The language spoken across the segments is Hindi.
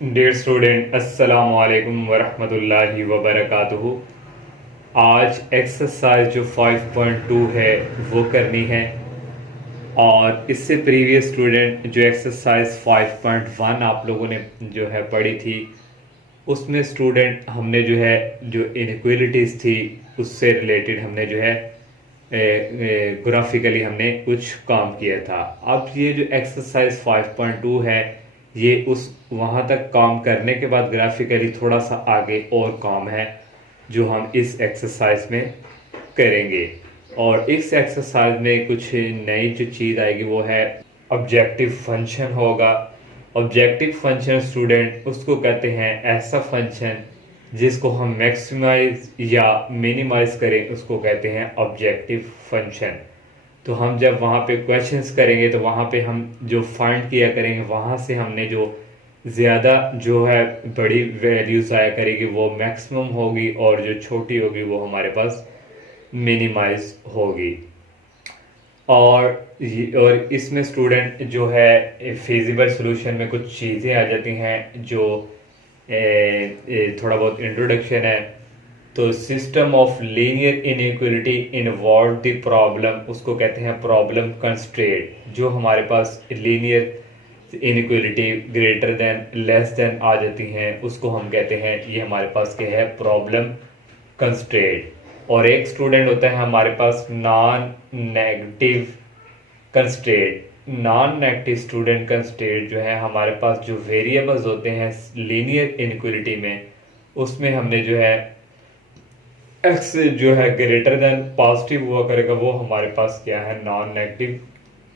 डियर स्टूडेंट, अस्सलाम वालेकुम वरहमतुल्लाहि वबरकातुहू। आज एक्सरसाइज जो 5.2 है वो करनी है। और इससे प्रीवियस स्टूडेंट जो एक्सरसाइज 5.1 आप लोगों ने जो है पढ़ी थी, उसमें स्टूडेंट हमने जो है जो इनइक्वालिटीज़ थी उससे रिलेटेड हमने जो है ग्राफिकली हमने कुछ काम किया था। अब ये जो एक्सरसाइज 5.2 है, ये उस वहाँ तक काम करने के बाद ग्राफिकली थोड़ा सा आगे और काम है जो हम इस एक्सरसाइज में करेंगे। और इस एक्सरसाइज में कुछ नई जो चीज़ आएगी वो है ऑब्जेक्टिव फंक्शन होगा। ऑब्जेक्टिव फंक्शन स्टूडेंट उसको कहते हैं ऐसा फंक्शन जिसको हम मैक्सिमाइज या मिनिमाइज करें, उसको कहते हैं ऑब्जेक्टिव फंक्शन। तो हम जब वहाँ पे क्वेश्चंस करेंगे तो वहाँ पे हम जो फाइंड किया करेंगे, वहाँ से हमने जो ज़्यादा जो है बड़ी वैल्यूज़ आया करेगी वो मैक्सिमम होगी, और जो छोटी होगी वो हमारे पास मिनिमाइज होगी। और इसमें स्टूडेंट जो है फिजिबल सॉल्यूशन में कुछ चीज़ें आ जाती हैं जो थोड़ा बहुत इंट्रोडक्शन है। तो system of linear inequality involve the problem, उसको कहते हैं प्रॉब्लम कंस्ट्रेंट। जो हमारे पास linear inequality greater than less than आ जाती हैं उसको हम कहते हैं, ये हमारे पास क्या है, प्रॉब्लम कंस्ट्रेंट। और एक स्टूडेंट होता है हमारे पास non negative constraint. Non negative student constraint जो है हमारे पास जो वेरिएबल्स होते हैं लीनियर इनइक्वालिटी में, उसमें हमने जो है एक्स जो है ग्रेटर देन पॉजिटिव हुआ करेगा, वो हमारे पास क्या है, नॉन नेगेटिव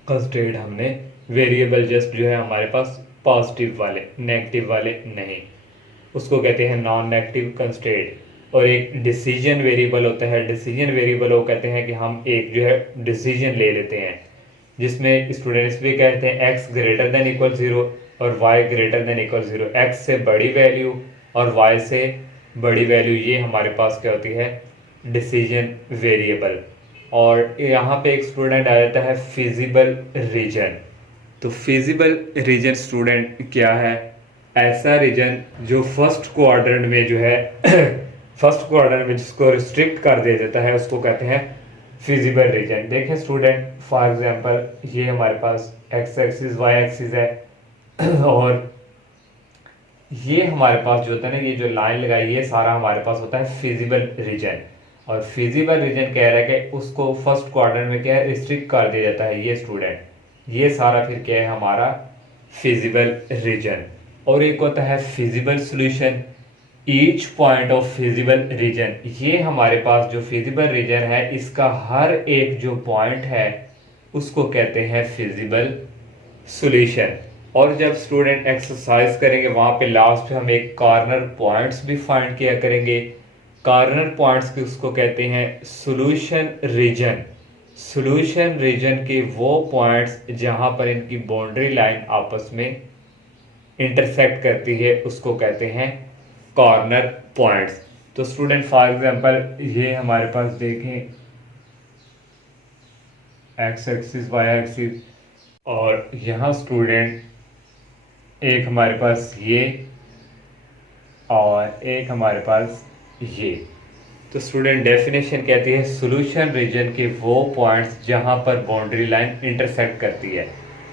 कंस्ट्रेंट। हमने वेरिएबल जस्ट जो है हमारे पास पॉजिटिव वाले, नेगेटिव वाले नहीं, उसको कहते हैं नॉन नेगेटिव कंस्ट्रेंट। और एक डिसीजन वेरिएबल होता है। डिसीजन वेरिएबल वो कहते हैं कि हम एक जो है डिसीजन ले लेते हैं जिसमें स्टूडेंट्स भी कहते हैं एक्स ग्रेटर देन इक्वल 0 और Y greater than equal 0। X से बड़ी वैल्यू और वाई से बड़ी वैल्यू, ये हमारे पास क्या होती है, डिसीजन वेरिएबल। और यहाँ पे एक स्टूडेंट आ जाता है फिजिबल रीजन। तो फिजिबल रीजन स्टूडेंट क्या है, ऐसा रीजन जो फर्स्ट क्वाड्रेंट में जो है फर्स्ट क्वाड्रेंट में जिसको रिस्ट्रिक्ट कर दिया जाता है उसको कहते हैं फिजिबल रीजन। देखें स्टूडेंट, फॉर एग्जांपल ये हमारे पास एक्स एक्सिस वाई एक्सिस है और ये हमारे पास जो होता है ना, ये जो लाइन लगाई है सारा हमारे पास होता है फिजिबल रीजन। और फिजिबल रीजन कह रहा है कि उसको फर्स्ट क्वाड्रेंट में क्या है, रिस्ट्रिक्ट कर दिया जाता है ये स्टूडेंट। ये सारा फिर क्या है हमारा फिजिबल रीजन। और एक होता है feasible solution. Each point of feasible region, ये हमारे पास जो फिजिबल रीजन है इसका हर एक जो पॉइंट है उसको कहते हैं फिजिबल सॉल्यूशन। और जब स्टूडेंट एक्सरसाइज करेंगे वहाँ पे लास्ट में हम एक कॉर्नर पॉइंट्स भी फाइंड किया करेंगे। कॉर्नर पॉइंट्स की उसको कहते हैं सॉल्यूशन रीजन। सॉल्यूशन रीजन के वो पॉइंट्स जहाँ पर इनकी बाउंड्री लाइन आपस में इंटरसेक्ट करती है उसको कहते हैं कॉर्नर पॉइंट्स। तो स्टूडेंट फॉर एग्जांपल ये हमारे पास देखें एक्स एक्सिस वाई एक्सिस, और यहाँ स्टूडेंट एक हमारे पास ये और एक हमारे पास ये। तो स्टूडेंट डेफिनेशन कहती है सॉल्यूशन रीजन के वो पॉइंट्स जहाँ पर बाउंड्री लाइन इंटरसेक्ट करती है।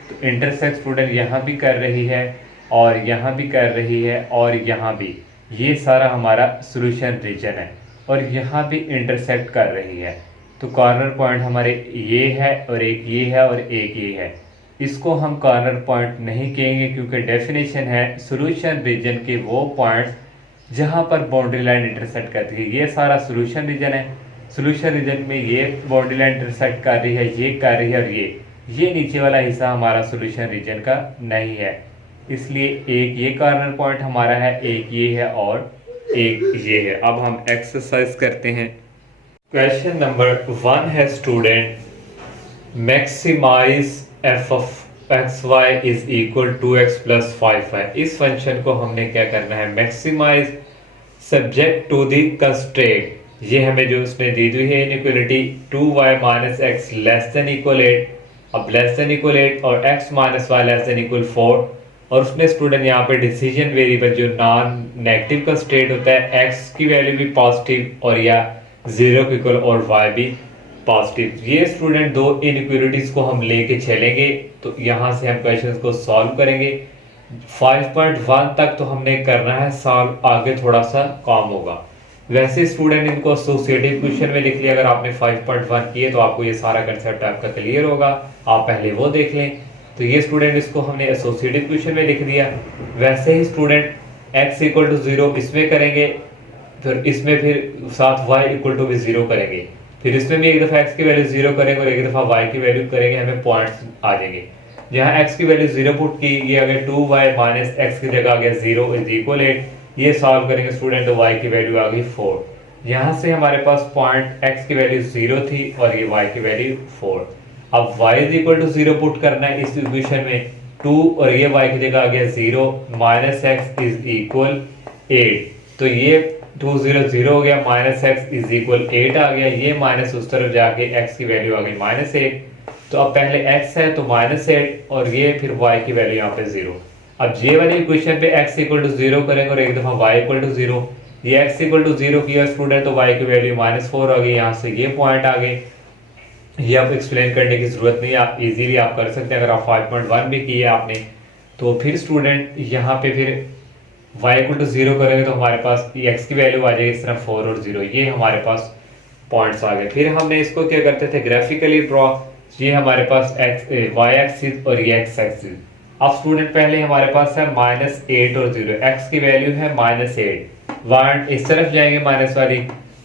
तो इंटरसेक्ट स्टूडेंट यहाँ भी कर रही है और यहाँ भी कर रही है और यहाँ भी, ये सारा हमारा सॉल्यूशन रीजन है। और यहाँ भी इंटरसेक्ट कर रही है। तो कॉर्नर पॉइंट हमारे ये है और एक ये है और एक ये है। इसको हम कॉर्नर पॉइंट नहीं कहेंगे क्योंकि डेफिनेशन है सॉल्यूशन रीजन के वो पॉइंट्स जहाँ पर बाउंड्री लाइन इंटरसेक्ट करती है। ये सारा सॉल्यूशन रीजन है। सॉल्यूशन रीजन में ये बाउंड्री लाइन इंटरसेक्ट कर रही है, ये कर रही है, और ये नीचे वाला हिस्सा हमारा सॉल्यूशन रीजन का नहीं है। इसलिए एक ये कॉर्नर पॉइंट हमारा है, एक ये है और एक ये है। अब हम एक्सरसाइज करते हैं। क्वेश्चन नंबर 1 है student, maximise F of X Y is equal to X plus 5y। इस फंक्शन को हमने क्या करना है, maximise subject to the constraint. ये हमें जो उसने दी हुई है inequality 2y minus X less than equal 8। अब लेस देन इक्वल 8 और x minus Y less than equal 4, और उसमें स्टूडेंट यहाँ पे डिसीजन वेरिएबल जो नॉन नेगेटिव कंस्ट्रेंट होता है, एक्स की वैल्यू भी पॉजिटिव और या जीरो के इक्वल और वाई भी पॉजिटिव। ये स्टूडेंट दो इनइक्वालिटीज को हम लेके चलेंगे, तो यहाँ से हम क्वेश्चन को सॉल्व करेंगे। 5.1 तक तो हमने करना है सॉल्व, आगे थोड़ा सा काम होगा। वैसे स्टूडेंट इनको एसोसिएटिव क्वेश्चन में लिख लिया, अगर आपने 5.1 किए तो आपको ये सारा कंसेप्ट आपका क्लियर होगा, आप पहले वो देख लें। तो ये स्टूडेंट इसको हमने एसोसिएटिव क्वेश्चन में लिख दिया। वैसे ही स्टूडेंट x इक्वल टू 0 इसमें करेंगे, फिर इसमें फिर साथ y इक्वल टू भी 0 करेंगे, फिर इसमें भी एक दफ़ा x की वैल्यू 0 करेंगे और एक दफ़ा y की वैल्यू करेंगे, हमें पॉइंट्स आ जाएंगे। जहाँ x की वैल्यू 0 पुट की, ये अगर 2y माइनस एक्स की जगह आ गया 0 इज इक्वल 8, ये सॉल्व करेंगे स्टूडेंट तो y की वैल्यू आ गई 4। यहाँ से हमारे पास पॉइंट x की वैल्यू 0 थी और ये y की वैल्यू 4। अब y is equal to 0 put करना है इस इक्वेशन में, 2 और ये y की जगह आ गया 0 माइनस एक्स इज इक्वल 8, तो ये 2 0 0 हो गया, माइनस एक्स इज इक्वल 8 आ गया, ये माइनस उस तरफ जाके x की वैल्यू आ गई -8। तो अब पहले x है तो -8 और ये फिर y की वैल्यू यहाँ पे 0। अब ये वाले इक्वेशन पे x इक्वल टू 0 करेंगे और एक दफा y इक्वल टू 0, ये x इक्वल टू 0 किया स्टूडेंट तो y की वैल्यू -4 आ गई, यहाँ से ये पॉइंट आ गए। ये आप एक्सप्लेन करने की जरूरत नहीं है, आप इजीली आप कर सकते हैं। अगर आप 5.1 भी किया आपने तो फिर स्टूडेंट यहाँ पे फिर y इक्वल टू 0 करेंगे तो हमारे पास x की वैल्यू आ जाएगी इस तरह 4 और 0, ये हमारे पास पॉइंट्स आ गए। फिर हमने इसको क्या करते थे ग्राफिकली ड्रॉ, ये हमारे पास y एक्सिस और ये x एक्सिस। अब स्टूडेंट पहले हमारे पास है -8 और 0, x की वैल्यू है -8, 1 इस तरफ जाएंगे माइनस वाली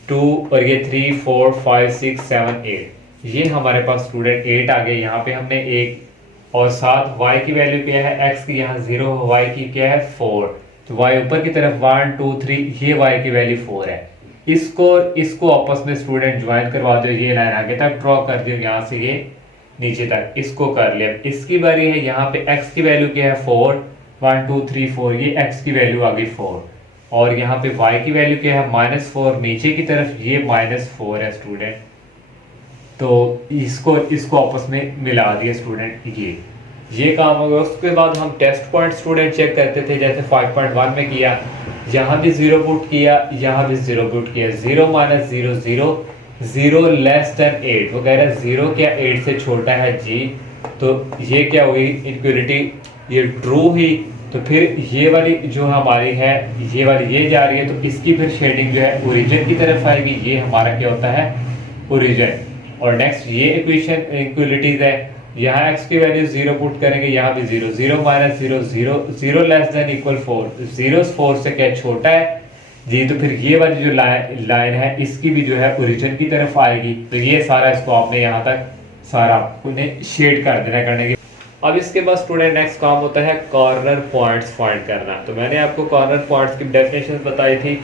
2 और ये 3 4 5 6 7 8, ये हमारे पास स्टूडेंट 8 आ गए। यहाँ पे हमने एक और साथ y की वैल्यू क्या है, x की यहाँ 0, y की क्या है 4, तो y ऊपर की तरफ 1 2 3, ये y की वैल्यू 4 है। इसको आपस में स्टूडेंट ज्वाइन करवा दो, ये लाइन आगे तक ड्रॉ कर दियो, यहाँ से ये नीचे तक इसको कर लिया। इसकी बारी है, यहाँ पे x की वैल्यू क्या है 4, 1 2 3 4, ये x की वैल्यू आ गई 4 और यहाँ पे y की वैल्यू क्या है -4, नीचे की तरफ ये -4 है स्टूडेंट। तो इसको आपस में मिला दिया स्टूडेंट, ये काम हो गया। उसके बाद हम टेस्ट पॉइंट स्टूडेंट चेक करते थे, जैसे 5.1 में किया, यहाँ भी 0 पुट किया, यहाँ भी 0 पुट किया, 0 माइनस 0 0, 0 लेस देन 8, वो कह रहा है 0 क्या 8 से छोटा है जी, तो ये क्या हुई इनक्वालिटी, ये ट्रू ही। तो फिर ये वाली जो हमारी है, ये वाली ये जा रही है, तो इसकी फिर शेडिंग जो है ओरिजिन की तरफ आएगी, ये हमारा क्या होता है ओरिजिन। और नेक्स्ट ये इक्वेशन इक्वलिटीज है, यहाँ x की वैल्यू 0 पुट करेंगे, यहाँ भी 0, 0 माइनस 0 0, 0 लेस देन इक्वल 4, 0 4 से क्या छोटा है जी, तो फिर ये वाली जो लाइन है इसकी भी जो है ओरिजिन की तरफ आएगी। तो ये सारा इसको आपने यहाँ तक सारा उन्हें शेड कर देना करने के। अब इसके बाद स्टूडेंट नेक्स्ट काम होता है कॉर्नर पॉइंट्स फाइंड करना। तो मैंने आपको कॉर्नर पॉइंट्स की डेफिनेशन बताई थी,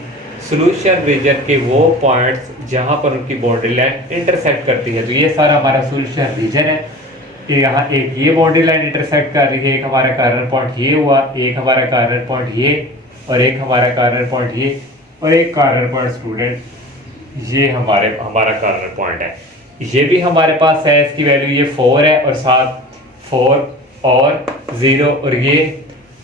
सॉल्यूशन रीजन के वो पॉइंट्स जहां पर उनकी बाउंड्री लाइन इंटरसेक्ट करती है। तो ये सारा हमारा सॉल्यूशन रीजन है कि यहाँ एक ये बाउंड्री लाइन इंटरसेक्ट कर रही है, एक हमारा कॉर्नर पॉइंट ये हुआ, एक हमारा कॉर्नर पॉइंट ये और एक हमारा कॉर्नर पॉइंट ये और एक कॉर्नर पॉइंट स्टूडेंट ये हमारा कॉर्नर पॉइंट है। ये भी हमारे पास है, इसकी वैल्यू ये 4 है और साथ 4 और 0 और ये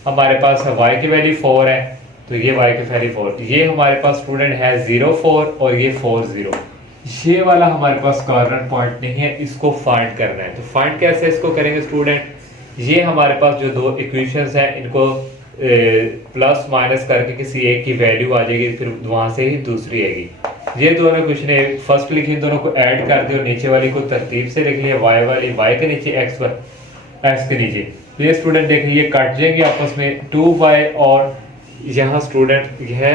हमारे पास है y की वैल्यू 4 है, तो ये y की वैल्यू 4, ये हमारे पास स्टूडेंट है 0 4 और ये 4 0। ये वाला हमारे पास कॉर्नर पॉइंट नहीं है, इसको फाइंड करना है। तो फाइंड कैसे इसको करेंगे स्टूडेंट, ये हमारे पास जो दो इक्वेशंस हैं इनको प्लस माइनस करके किसी एक की वैल्यू आ जाएगी, फिर वहां से ही दूसरी आएगी। ये दोनों इक्वेशन फर्स्ट लिखी, दोनों को ऐड कर दिया, नीचे वाली को तरतीब से लिख लिया, y वाली y के नीचे x के नीचे। तो ये स्टूडेंट देखिए ये कट जाएंगे आपस में, 2y और यहाँ स्टूडेंट यह है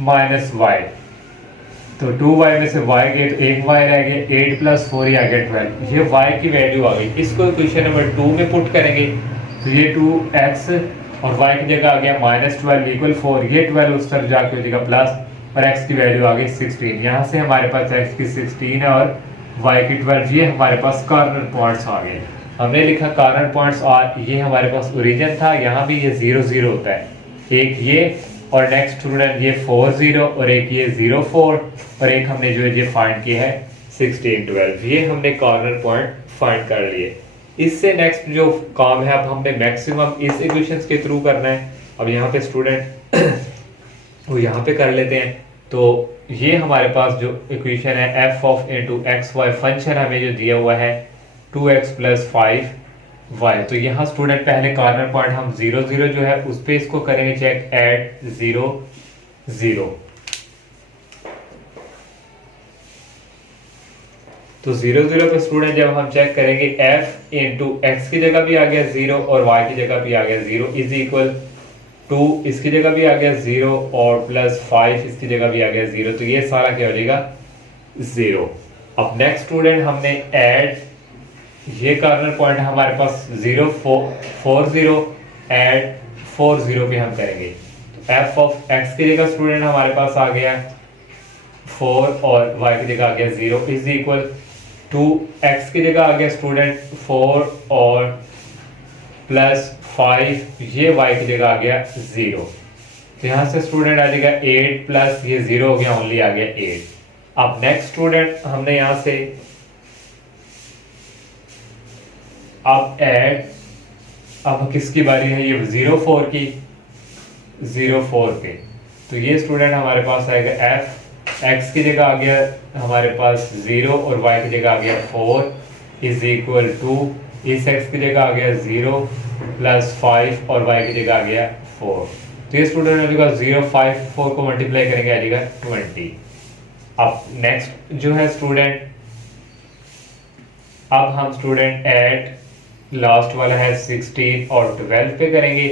-y, तो 2y में से y गए तो एक y रह गया, 8 + 4 ही आ गया 12, ये y की वैल्यू आ गई। इसको इक्वेशन नंबर 2 में पुट करेंगे तो ये 2x और y की जगह आ गया -12 = 4, ये 12 उस तरफ जाके हो जाएगा प्लस और x की वैल्यू आ गई 16। यहाँ से हमारे पास x की 16 है और y की 12, ये हमारे पास कॉर्नर पॉइंट्स आ गए। हमने लिखा कॉर्नर पॉइंट्स और ये हमारे पास ओरिजिन था, यहाँ भी ये 0 0 होता है, एक ये और नेक्स्ट स्टूडेंट ये 4 0 और एक ये 0 4 और एक हमने जो ये फाइंड किया है 16 12, ये हमने कॉर्नर पॉइंट फाइंड कर लिए। इससे नेक्स्ट जो काम है, अब हमें मैक्सिमम इस इक्वेशंस के थ्रू करना है। अब यहाँ पे स्टूडेंट वो यहाँ पे कर लेते हैं। तो ये हमारे पास जो इक्वेशन है F of into X Y, function हमें जो दिया हुआ है 2x + 5y। तो यहाँ स्टूडेंट पहले कॉर्नर पॉइंट हम 0 0 जो है उस पर इसको करेंगे चेक, एट 0 0। तो 0 0 पे स्टूडेंट जब हम चेक करेंगे f इंटू एक्स की जगह भी आ गया 0 और y की जगह भी आ गया 0 इज इक्वल 2, इसकी जगह भी आ गया 0 और प्लस 5 इसकी जगह भी आ गया 0। तो ये सारा क्या हो जाएगा 0। अब नेक्स्ट स्टूडेंट हमने ऐड, ये कॉर्नर पॉइंट हमारे पास 0 4 0, ऐड 4 0 पे हम करेंगे। तो f ऑफ x की जगह स्टूडेंट हमारे पास आ गया 4 और y की जगह आ गया 0 इज इक्वल 2, x की जगह आ गया स्टूडेंट 4 और प्लस 5, ये y की जगह आ गया 0। तो यहाँ से स्टूडेंट आ जाएगा 8 प्लस ये 0 हो गया, ओनली आ गया 8। अब नेक्स्ट स्टूडेंट हमने यहाँ से अब ऐड, अब किसकी बारी है, ये 0 4 की, 0 4 पे। तो ये स्टूडेंट हमारे पास आएगा f, x की जगह आ गया हमारे पास 0 और y की जगह आ गया 4 इज इक्वल 2, इस x की जगह आ गया 0 प्लस 5 और y की जगह आ गया 4। तो ये स्टूडेंट हो जाएगा 0 5 4 को मल्टीप्लाई करेंगे आ जाएगा 20। अब नेक्स्ट जो है स्टूडेंट, अब हम स्टूडेंट ऐड लास्ट वाला है 16 और 12 पे करेंगे।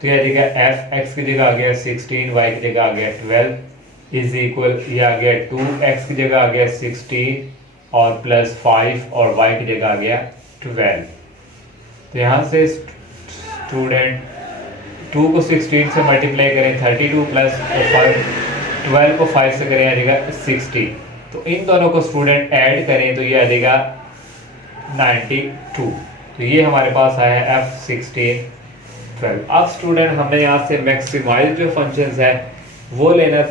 तो ये आ जाएगा f x की जगह आ गया 16, y की जगह आ गया 12 इज इक्वल, ये आ गया 2x की जगह आ गया 16 और प्लस 5 और y की जगह आ गया 12। तो यहाँ से स्टूडेंट 2 को 16 से मल्टीप्लाई करें 32 प्लस 5, 12 को 5 से करें आ जाएगा 60। तो इन दोनों को स्टूडेंट ऐड करें तो ये आ जाएगा 92। तो ये हमारे पास आया है f16 12। अब स्टूडेंट हमने यहाँ से मैक्सिमाइज जो फंक्शंस है वो लेना,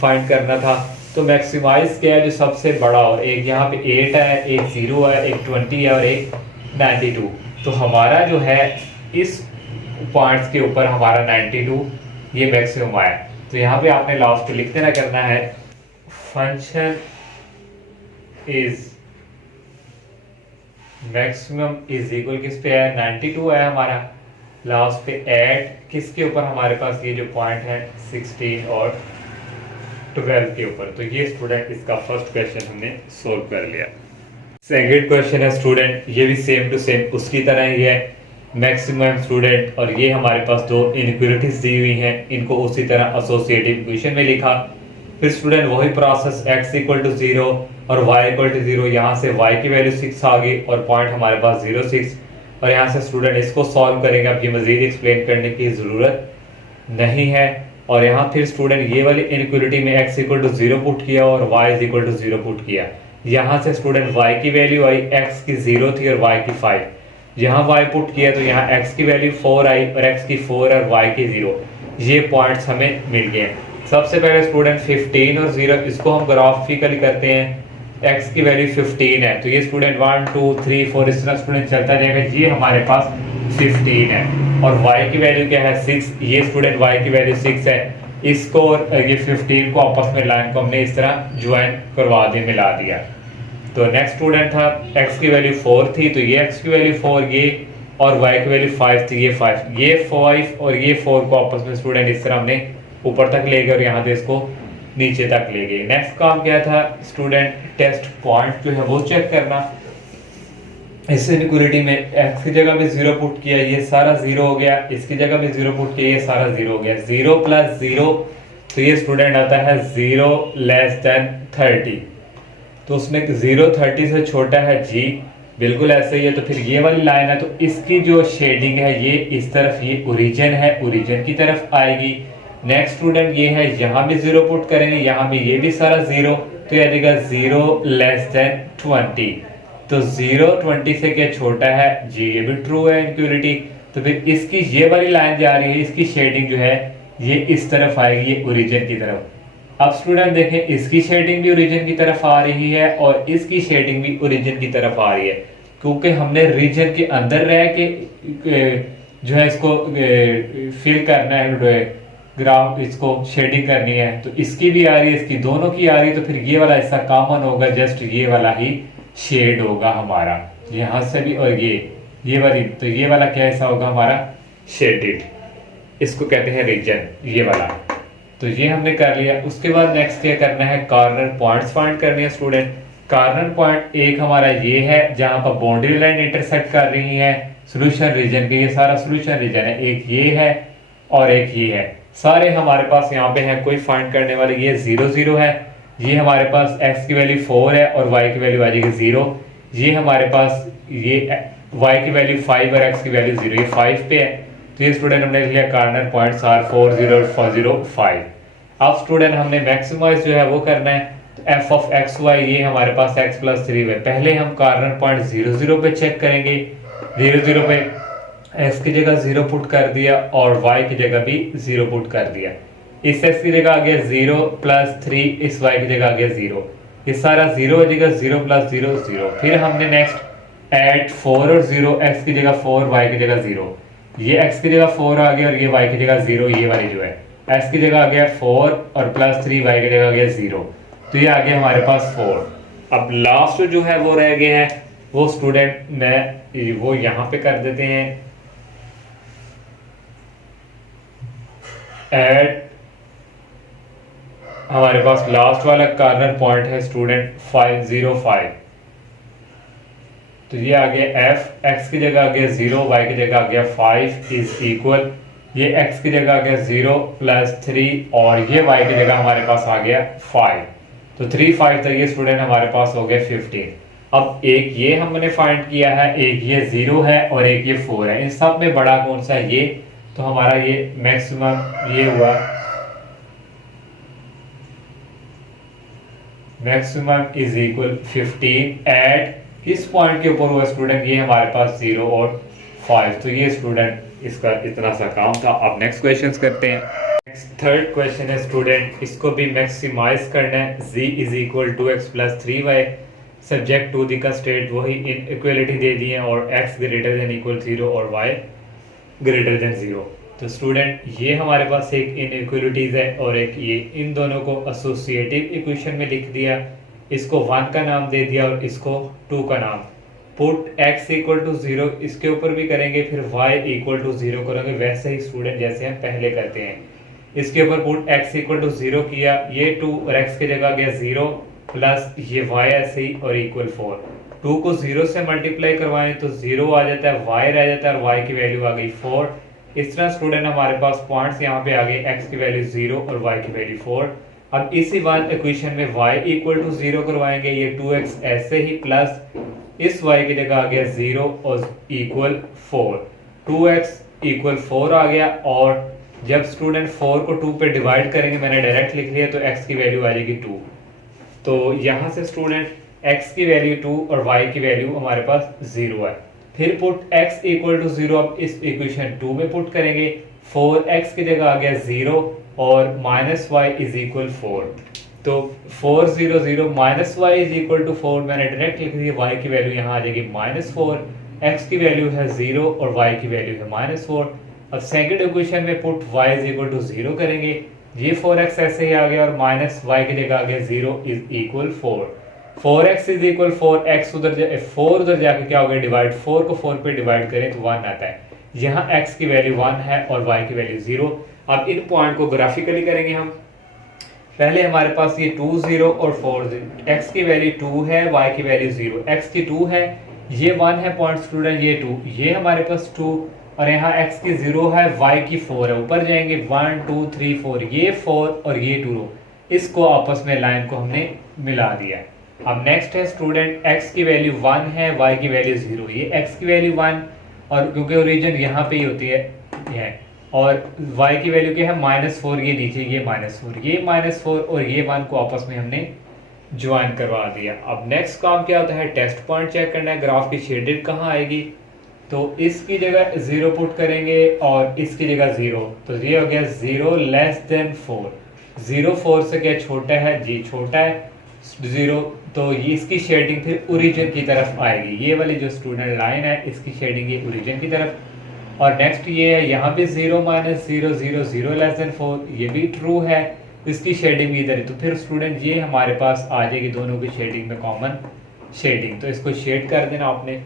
फाइंड करना था। तो मैक्सिमाइज क्या है, जो सबसे बड़ा हो, एक यहाँ पे 8 है, एक 0 है, एक 20 है और एक 92। तो हमारा जो है इस पॉइंट्स के ऊपर हमारा 92 ये मैक्सिमम आया। तो यहाँ पे आपने लास्ट लिख देना करना है, function is maximum is equal किस पे है, 92 है हमारा। लास्ट पे ऐड किसके ऊपर, हमारे पास ये जो पॉइंट है 16 और 12 के ऊपर। तो ये स्टूडेंट इसका फर्स्ट क्वेश्चन हमने सोल्व कर लिया। सेकंड क्वेश्चन है स्टूडेंट, ये भी सेम टू सेम उसकी तरह ही है, मैक्सिमम स्टूडेंट, और ये हमारे पास दो इनइक्वालिटीज दी हुई हैं, इनको उसी तरह एसोसिएटिव इक्वेशन में लिखा। फिर स्टूडेंट वही प्रोसेस, x = 0 और y = 0, यहाँ से y की वैल्यू 6 आ गई और पॉइंट हमारे पास 0 6, और यहाँ से स्टूडेंट इसको सॉल्व करेंगे। अब ये मजीद एक्सप्लेन करने की ज़रूरत नहीं है। और यहाँ फिर स्टूडेंट ये वाली इनइक्वालिटी में x = 0 पुट किया और y = 0 पुट किया। यहाँ से स्टूडेंट y की वैल्यू आई, x की 0 थी और y की 5। यहाँ y पुट किया तो यहाँ x की वैल्यू 4 आई और x की 4 और y की 0। ये पॉइंट्स हमें मिल गए। सबसे पहले स्टूडेंट 15 और 0 इसको हम ग्राफिकली करते हैं। x की वैल्यू 15 है तो ये स्टूडेंट 1 2 3 4 इस तरह स्टूडेंट चलता जाएगा। ये हमारे पास 15 है और y की वैल्यू क्या है 6, ये स्टूडेंट y की वैल्यू 6 है। इसको और ये 15 को आपस में लाइन को हमने इस तरह ज्वाइन करवा दिया, मिला दिया। तो नेक्स्ट स्टूडेंट था x की वैल्यू 4 थी तो ये x की वैल्यू 4 ये, और y की वैल्यू 5 थी ये 5, ये 5 और ये 4 को आपस में स्टूडेंट इस तरह हमने ऊपर तक ले गए और यहाँ से इसको नीचे तक ले गए। नेक्स्ट काम क्या था स्टूडेंट, टेस्ट पॉइंट जो है वो चेक करना। इस इनइक्वालिटी में x की जगह भी 0 पुट किया, ये सारा 0 हो गया, इसकी जगह भी 0 पुट किया, ये सारा 0 हो गया। 0 + 0 तो ये स्टूडेंट आता है 0 < 30। तो उसमें 0 30 से छोटा है g, बिल्कुल ऐसे ही है। तो फिर ये वाली लाइन है तो इसकी जो शेडिंग है ये इस तरफ, ये ओरिजिन है, ओरिजिन की तरफ आएगी। नेक्स्ट स्टूडेंट ये है, यहाँ भी 0 पुट करेंगे, यहाँ भी ये भी सारा 0, तो ये आएगा 0 < 20। तो 0 20 से क्या छोटा है जी, ये भी ट्रू है इनइक्वालिटी। तो फिर इसकी ये वाली लाइन जा रही है, इसकी शेडिंग जो है ये इस तरफ आएगी, ये ओरिजिन की तरफ। अब स्टूडेंट देखें, इसकी शेडिंग भी ओरिजिन की तरफ आ रही है और इसकी शेडिंग भी ओरिजिन की तरफ आ रही है। क्योंकि हमने रीजन के अंदर रह के जो है इसको फिल करना है, ग्राफ इसको शेडिंग करनी है, तो इसकी भी आ रही है, इसकी दोनों की आ रही है, तो फिर ये वाला हिस्सा कॉमन होगा, जस्ट ये वाला ही शेड होगा हमारा यहाँ से भी, और ये वाली, तो ये वाला क्या हिस्सा होगा हमारा शेडेड, इसको कहते हैं रीजन, ये वाला। तो ये हमने कर लिया। उसके बाद नेक्स्ट क्या करना है, कॉर्नर पॉइंट्स फाइंड करनी है स्टूडेंट। कॉर्नर पॉइंट एक हमारा ये है जहां पर बाउंड्री लाइन इंटरसेक्ट कर रही है सॉल्यूशन रीजन के, ये सारा सॉल्यूशन रीजन है, एक ये है और एक ये है, सारे हमारे पास यहाँ पे हैं, कोई फाइंड करने वाले, ये 0 0 है, ये हमारे पास x की वैल्यू 4 है और y की वैल्यू आ जाएगी 0, ये हमारे पास ये y की वैल्यू 5 और x की वैल्यू 0, ये 5 पे है। तो ये स्टूडेंट हमने लिख लिया कॉर्नर पॉइंट्स आर 4 0 और 0 5। अब स्टूडेंट हमने मैक्सिमाइज जो है वो करना है, तो f ऑफ x y ये हमारे पास x प्लस 3 है। पहले हम कॉर्नर पॉइंट 0 0 पे चेक करेंगे, 0 0 पे x की जगह 0 पुट कर दिया और y की जगह भी 0 पुट कर दिया, इस x की जगह आ गया 0 प्लस 3, इस y की जगह आ गया 0, ये सारा 0 हो जाएगा, 0 प्लस 0 0। फिर हमने नेक्स्ट ऐड 4 और 0, x की जगह 4 y की जगह 0, ये x की जगह 4 आ गया और ये y की जगह 0, ये वाली जो है x की जगह आ गया 4 और प्लस 3 y की जगह आ गया 0, तो ये आ गया हमारे पास 4। अब लास्ट जो है वो रह गए हैं, वो स्टूडेंट मैं वो यहाँ पे कर देते हैं, ऐड हमारे पास लास्ट वाला कॉर्नर पॉइंट है स्टूडेंट 5 0 5, तो ये आ गया f, x की जगह आ गया 0, y की जगह आ गया 5 इज इक्वल, ये x की जगह आ गया 0 प्लस 3 और ये y की जगह हमारे पास आ गया 5, तो 3 5 तक ये स्टूडेंट हमारे पास हो गया 15। अब एक ये हमने फाइंड किया है, एक ये 0 है और एक ये 4 है, इन सब में बड़ा कौन सा है ये, तो हमारा ये मैक्सिमम ये हुआ, मैक्सिमम इज इक्वल 15 एट इस पॉइंट के ऊपर हुआ स्टूडेंट, ये हमारे पास 0 और 5, तो ये स्टूडेंट इसका इतना सा काम था। अब नेक्स्ट क्वेश्चन करते हैं। नेक्स्ट थर्ड क्वेश्चन है स्टूडेंट, इसको भी मैक्सिमाइज करना है, z is equal to X plus 3y subject to the constraint वही इक्वलिटी दे दी है और x ग्रेटर देन इक्वल 0 और y ग्रेटर देन 0। तो स्टूडेंट ये हमारे पास एक इनइक्वलिटीज है और एक ये, इन दोनों को एसोसिएटिव इक्वेशन में लिख दिया, इसको 1 का नाम दे दिया और इसको 2 का नाम, पुट x इक्वल टू 0 इसके ऊपर भी करेंगे, फिर y इक्वल टू 0 करेंगे, वैसे ही स्टूडेंट जैसे हम पहले करते हैं। इसके ऊपर पुट x इक्वल टू 0 किया, ये 2 और x की जगह आ गया 0 प्लस ये y ऐसे ही और इक्वल 4, 2 को 0 से मल्टीप्लाई करवाएं तो 0 आ जाता है, y रह जाता है और y की वैल्यू आ गई 4। इस तरह स्टूडेंट हमारे पास पॉइंट्स यहाँ पे आ गए, x की वैल्यू 0 और y की वैल्यू 4। अब इसी वन इक्वेशन में y इक्वल टू 0 करवाएंगे, ये 2x ऐसे ही प्लस इस y की जगह आ गया 0 और इक्वल 4, 2x इक्वल 4 आ गया। और जब स्टूडेंट 4 को 2 पे डिवाइड करेंगे, मैंने डायरेक्ट लिख लिया, तो x की वैल्यू आ जाएगी 2। तो यहाँ से स्टूडेंट x की वैल्यू 2 और y की वैल्यू हमारे पास 0 है। फिर पुट x इक्वल टू 0 अब इस इक्वेशन 2 में पुट करेंगे, 4x की जगह आ गया 0 और माइनस y इज इक्वल 4, तो 4 0 0 minus y is equal to 4 मैंने डायरेक्ट लिख दी, y की वैल्यू यहाँ आ जाएगी -4, x की वैल्यू है 0 और y की वैल्यू है -4। अब सेकंड इक्वेशन में put y is equal to 0 करेंगे, ये 4x ऐसे ही आ गया और माइनस y की जगह आ गया 0 is equal 4, 4x is equal 4, x उधर 4 उधर जाके क्या हो गया डिवाइड, 4 को 4 पे डिवाइड करें तो 1 आता है, यहाँ x की वैल्यू 1 है और y की वैल्यू 0। अब इन पॉइंट को ग्राफिकली करेंगे हम, पहले हमारे पास ये 2 0 और 4 0, x की वैल्यू 2 है, y की वैल्यू 0, x की 2 है, ये 1 है पॉइंट स्टूडेंट, ये 2, ये हमारे पास 2 और यहाँ x की 0 है, y की 4 है, ऊपर जाएंगे 1 2 3 4, ये 4 और ये 2, इसको आपस में लाइन को हमने मिला दिया। अब नेक्स्ट है स्टूडेंट x की वैल्यू 1 है, y की वैल्यू 0, ये x की वैल्यू 1 और क्योंकि ओरिजिन यहाँ पे ही होती है और y की वैल्यू क्या है -4, ये नीचे ये -4, ये -4 और ये 1 को आपस में हमने ज्वाइन करवा दिया। अब नेक्स्ट काम क्या होता है, टेस्ट पॉइंट चेक करना है, ग्राफ की शेडेड कहाँ आएगी, तो इसकी जगह 0 पुट करेंगे और इसकी जगह 0, तो ये हो गया 0 लेस देन 4, 0 4 से क्या छोटा है, जी छोटा है, 0, तो ये इसकी शेडिंग फिर ओरिजिन की तरफ आएगी। ये वाली जो स्टूडेंट लाइन है इसकी शेडिंग ये ओरिजिन की तरफ। और नेक्स्ट ये है यहाँ पे 0 - 0 0 0 लेस देन 4, ये भी ट्रू है, इसकी शेडिंग भी इधर है। तो फिर स्टूडेंट ये हमारे पास आ जाएगी दोनों की शेडिंग में कॉमन शेडिंग, तो इसको शेड कर देना आपने।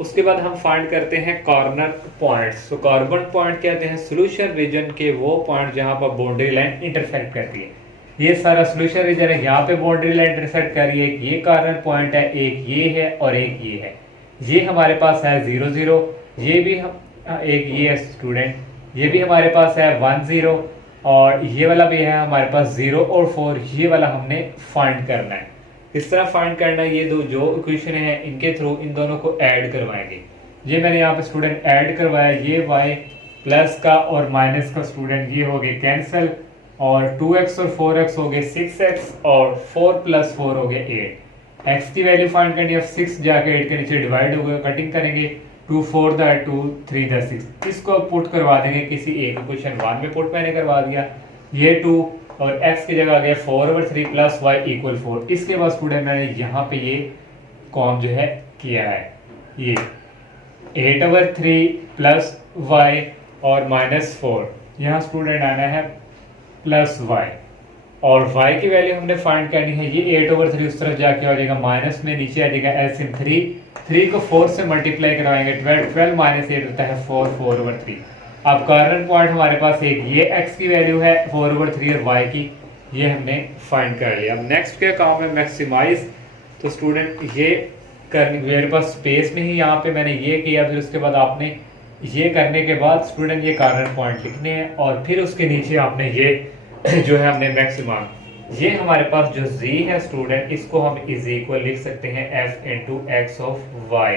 उसके बाद हम फाइंड करते हैं कॉर्नर पॉइंट्स। तो कॉर्नर पॉइंट कहते हैं सोल्यूशन रीजन के वो पॉइंट जहां पर बाउंड्री लाइन इंटरसेक्ट करती है। ये सारा सोल्यूशन रीजन है, यहाँ पे बाउंड्री लाइन इंटरसेक्ट कर रही है। ये कॉर्नर पॉइंट है, एक ये है और एक ये है। ये हमारे पास है 0 0, ये भी हम एक ये है स्टूडेंट, ये भी हमारे पास है 1 0, और ये वाला भी है हमारे पास 0 और 4। ये वाला हमने फाइंड करना है। इस तरह फाइंड करना है। ये दो जो इक्वेशन है इनके थ्रू इन दोनों को ऐड करवाएंगे। ये मैंने यहाँ पे स्टूडेंट ऐड करवाया, ये y प्लस का और माइनस का स्टूडेंट ये हो गए कैंसिल, और 2x और 4x हो गए 6x, और 4 + 4 हो गए 8। x की वैल्यू फाइंड करनी है, 6 जाके 8 के नीचे डिवाइड हो गए, कटिंग करेंगे, 2 4 द 2 3 द 6। इसको पुट करवा देंगे किसी एक इक्वेशन 1 में, पुट मैंने करवा दिया। ये 2 और x की जगह आ गया 4/3 + y = 4। इसके बाद स्टूडेंट मैंने यहाँ पे ये कॉम जो है किया है, ये 8/3 + y और -4, यहाँ स्टूडेंट आना है +y, और y की वैल्यू हमने फाइंड करनी है। ये 8/3 उस तरफ जाके आ जाएगा, माइनस में नीचे आ जाएगा एलसीएम 3 को 4 से मल्टीप्लाई करवाएंगे, 12 - 8 होता है 4/3। अब कॉर्नर पॉइंट हमारे पास एक ये x की वैल्यू है 4/3 और y की ये हमने फाइंड कर लिया। अब नेक्स्ट क्या काम है, मैक्सिमाइज। तो स्टूडेंट ये करने मेरे पास स्पेस में ही यहाँ पे मैंने ये किया, फिर उसके बाद आपने ये करने के बाद स्टूडेंट ये कॉर्नर पॉइंट लिखने हैं, और फिर उसके नीचे आपने ये जो है हमने मैक्सिमम, ये हमारे पास जो z है स्टूडेंट, इसको हम = लिख सकते हैं f × x ऑफ y।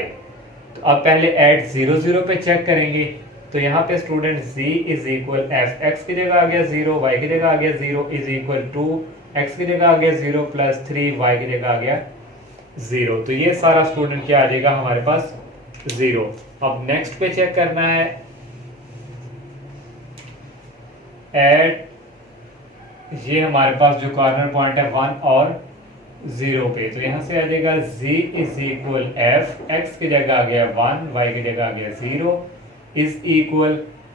तो अब पहले ऐड 0 0 पे चेक करेंगे। तो यहाँ पे स्टूडेंट z = f, x की जगह आ गया 0, y की जगह आ गया 0, = 2, x की जगह आ गया 0 + 3, y की जगह आ गया 0। तो ये सारा स्टूडेंट क्या आ जाएगा हमारे पास 0। अब नेक्स्ट पे चेक करना है, ऐड, ये हमारे पास जो कॉर्नर पॉइंट है 1 और 0 पे, तो यहाँ से आ जाएगा z = f, x की जगह आ गया 1, y की जगह आ गया 0,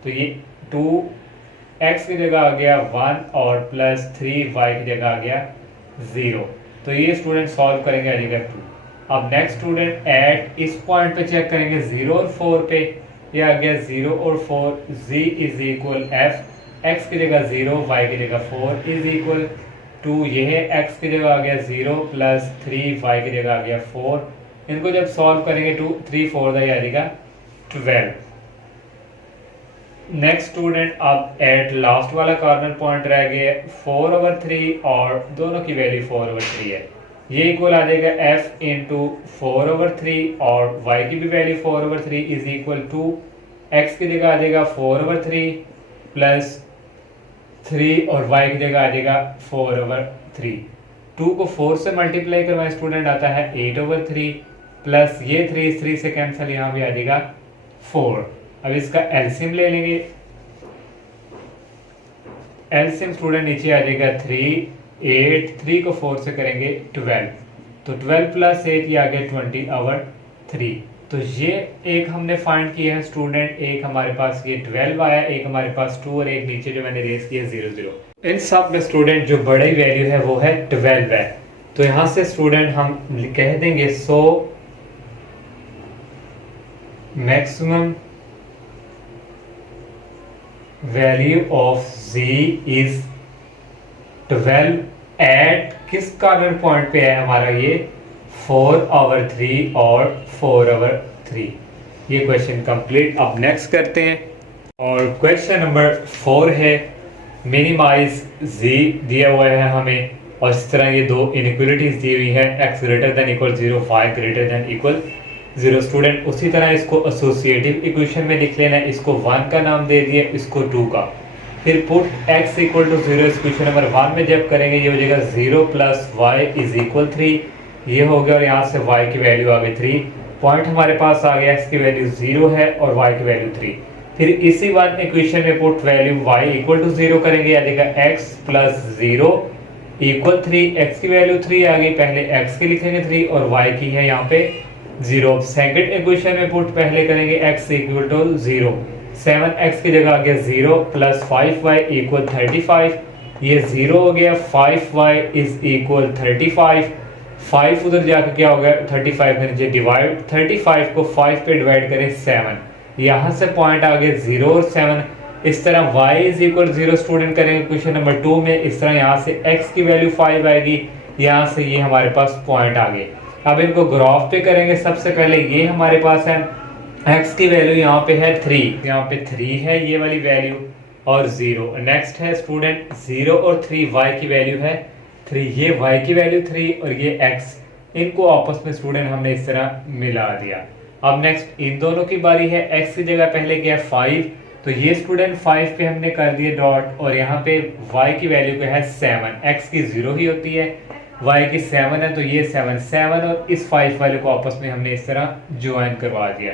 तो ये 2, x की जगह आ गया 1 और +3, y की जगह आ गया 0। तो ये स्टूडेंट सॉल्व करेंगे, आ जाएगा 2। अब नेक्स्ट स्टूडेंट ऐड, इस पॉइंट पे चेक करेंगे 0 और 4 पे, ये आ गया 0 और 4, z = f, x की जगह 0, y की जगह 4 = 2, ये है x की जगह आ गया 0 + 3, y की जगह आ गया 4। इनको जब सॉल्व करेंगे 2 3 4 दा आ जाएगा 12। नेक्स्ट स्टूडेंट अब एट लास्ट वाला कॉर्नर पॉइंट रह गया 4/3, और दोनों की वैल्यू 4/3 है। ये इक्वल आ जाएगा f × 4/3, और y की भी वैल्यू 4/3 = x की जगह आ जाएगा 4/3 + 3, और y की जगह आ जाएगा 4/3। 2 को 4 से मल्टीप्लाई करवाएं स्टूडेंट आता है 8/3, प्लस ये 3 से कैंसिल, यहाँ भी आ जाएगा 4। अब इसका एलसीएम ले लेंगे, एलसीएम स्टूडेंट नीचे आ जाएगा 3 8, 3 को 4 से करेंगे 12, तो 12 + 8 ये आ गया 20/3। तो ये एक हमने फाइंड किया है स्टूडेंट, एक हमारे पास ये 12 आया, एक हमारे पास 2, और एक नीचे जो मैंने रेस किया 0 0। इन सब में स्टूडेंट जो बड़ी वैल्यू है वो है 12 है। तो यहाँ से स्टूडेंट हम कह देंगे so maximum value of z is 12 at किस कॉर्नर पॉइंट पे है हमारा, ये 4/3 और 4/3। ये क्वेश्चन कंप्लीट। अब नेक्स्ट करते हैं, और क्वेश्चन नंबर 4 है मिनिमाइज z दिया हुआ है हमें, और इस तरह ये दो इनइक्वालिटीज दी हुई है, x > 0, y > 0। स्टूडेंट उसी तरह इसको एसोसिएटिव इक्वेशन में लिख लेना है, इसको 1 का नाम दे दिए, इसको 2 का, फिर पुट x = 0 इक्वेशन नंबर 1 में जब करेंगे ये हो जाएगा 0 + y = 3, ये हो गया, और यहाँ से y की वैल्यू आ गई 3। पॉइंट हमारे पास आ गया, x की वैल्यू 0 है और y की वैल्यू 3। फिर इसी 1 इक्वेशन में पुट वैल्यू y = 0 करेंगे, आ जाएगा x + 0 इक्वल 3, एक्स की वैल्यू 3 आ गई, पहले एक्स की लिखेंगे 3 और वाई की है यहाँ पे 0। सेकंड इक्वेशन में पुट पहले करेंगे x इक्वल टू 0, 7x की जगह आ गया 0 प्लस 5y इक्वल 35, ये 0 हो गया, 5y इज इक्वल 35, 5 उधर जाकर क्या हो गया 35 के नीचे डिवाइड, 35 को 5 पे डिवाइड करें 7, यहाँ से पॉइंट आ गए 0 और 7। इस तरह y इज इक्वल 0 स्टूडेंट करेंगे क्वेश्चन नंबर 2 में, इस तरह यहाँ से x की वैल्यू 5 आएगी, यहाँ से ये हमारे पास पॉइंट आ गए। अब इनको ग्राफ पे करेंगे, सबसे पहले ये हमारे पास है x की वैल्यू यहाँ पे है 3, यहाँ पे 3 है ये वाली वैल्यू और 0। नेक्स्ट है स्टूडेंट 0 और 3, y की वैल्यू है 3, ये y की वैल्यू 3 और ये x, इनको आपस में स्टूडेंट हमने इस तरह मिला दिया। अब नेक्स्ट इन दोनों की बारी है, x की जगह पहले क्या है 5, तो ये स्टूडेंट 5 पे हमने कर दिए डॉट और यहाँ पे y की वैल्यू क्या है 7, x की 0 ही होती है, y की 7 है तो ये 7 और इस 5 वाले को आपस में हमने इस तरह ज्वाइन करवा दिया।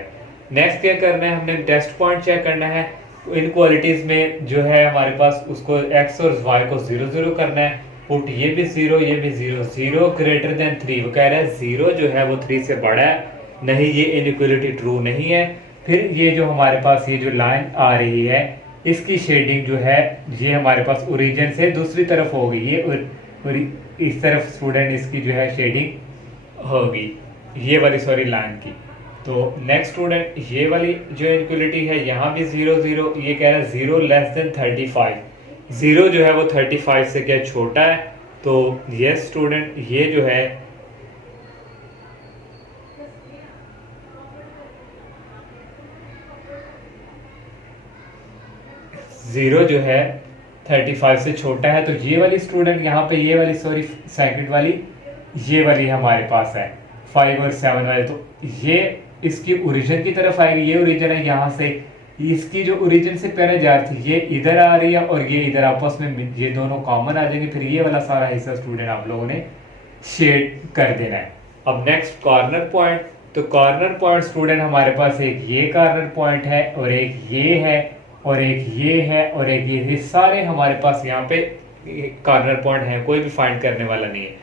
नेक्स्ट क्या करना है, हमने टेस्ट पॉइंट चेक करना है, इनक्वालिटीज में जो है हमारे पास उसको x और y को 0 0 करना है, पुट ये भी 0 ये भी 0, 0 ग्रेटर देन 3, वो कह रहा है 0 जो है वो 3 से बड़ा है, नहीं ये इनइक्वालिटी ट्रू नहीं है। फिर ये जो हमारे पास ये जो लाइन आ रही है इसकी शेडिंग जो है ये हमारे पास ओरिजिन से दूसरी तरफ होगी, ये और इस तरफ स्टूडेंट इसकी जो है शेडिंग होगी ये वाली सॉरी लाइन की। तो नेक्स्ट स्टूडेंट ये वाली जो इनइक्वालिटी है यहाँ भी 0 0, ये कह रहा है 0 लेस देन 35, 0 जो है वो 35 से क्या छोटा है, तो ये स्टूडेंट ये जो है जीरो जो है 35 से छोटा है, तो ये वाली स्टूडेंट यहाँ पे ये वाली सॉरी सेकंड वाली ये वाली हमारे पास है 5 और 7 वाले, तो ये इसकी ओरिजिन की तरफ आएगी, ये ओरिजिन है, यहाँ से इसकी जो ओरिजिन से पहले जा रही थी ये इधर आ रही है और ये इधर आपस में ये दोनों कॉमन आ जाएंगे, फिर ये वाला सारा हिस्सा स्टूडेंट आप लोगों ने शेड कर देना है। अब नेक्स्ट कॉर्नर पॉइंट, तो कॉर्नर पॉइंट स्टूडेंट हमारे पास एक ये कॉर्नर पॉइंट है और एक ये है और एक ये है और एक ये सारे हमारे पास यहाँ पे कॉर्नर पॉइंट है, कोई भी फाइंड करने वाला नहीं है।